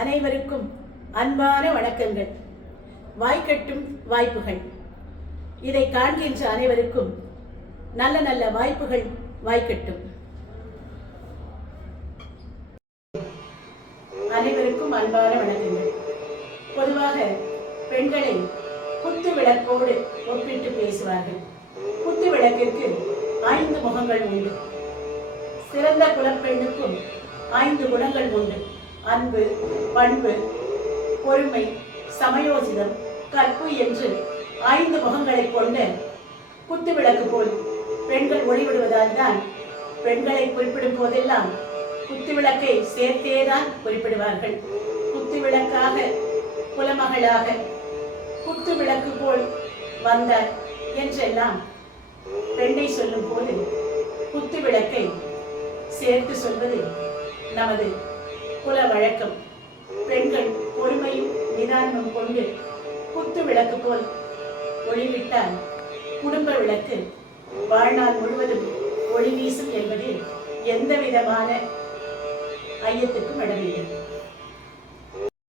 அனைவருக்கும் அன்பான வணக்கங்கள். வாய்க்கட்டும் வாய்ப்புகள். இதை காண்கின்ற அனைவருக்கும் நல்ல நல்ல வாய்ப்புகள் வாய்க்கட்டும் அனைவருக்கும் அன்பான வணக்கங்கள். பொதுவாக பெண்களை குத்து விளக்கோடு ஒப்பிட்டு பேசுவார்கள். குத்து விளக்கிற்கு ஐந்து முகங்கள் உண்டு. சிறந்த குலப்பெண்ணுக்கும் ஐந்து குணங்கள் உண்டு. அன்பு பண்பு பொறுமை சமயோசிதம் கற்பு என்று ஐந்து முகங்களை கொண்ட குத்து விளக்கு போல் பெண்கள் ஒளிவிடுவதால் தான் பெண்களை குறிப்பிடும் போதெல்லாம் குத்து விளக்கை சேர்த்தேதான் குறிப்பிடுவார்கள். குத்து விளக்காக குலமகளாக குத்து விளக்கு போல் வந்தார் என்றெல்லாம் பெண்ணை சொல்லும் போது குத்து விளக்கை சேர்த்து சொல்வது நமது குல வழக்கம். பெண்கள் பொறுமையும் நிதானமும் கொண்டு குத்து விளக்கு போல் ஒளிவிட்டால் குடும்ப விளக்கு. வாழ்நாள் முழுவதும் ஒளி வீசும் என்பதில் எந்த விதமான ஐயத்துக்கும் இடமில்லை.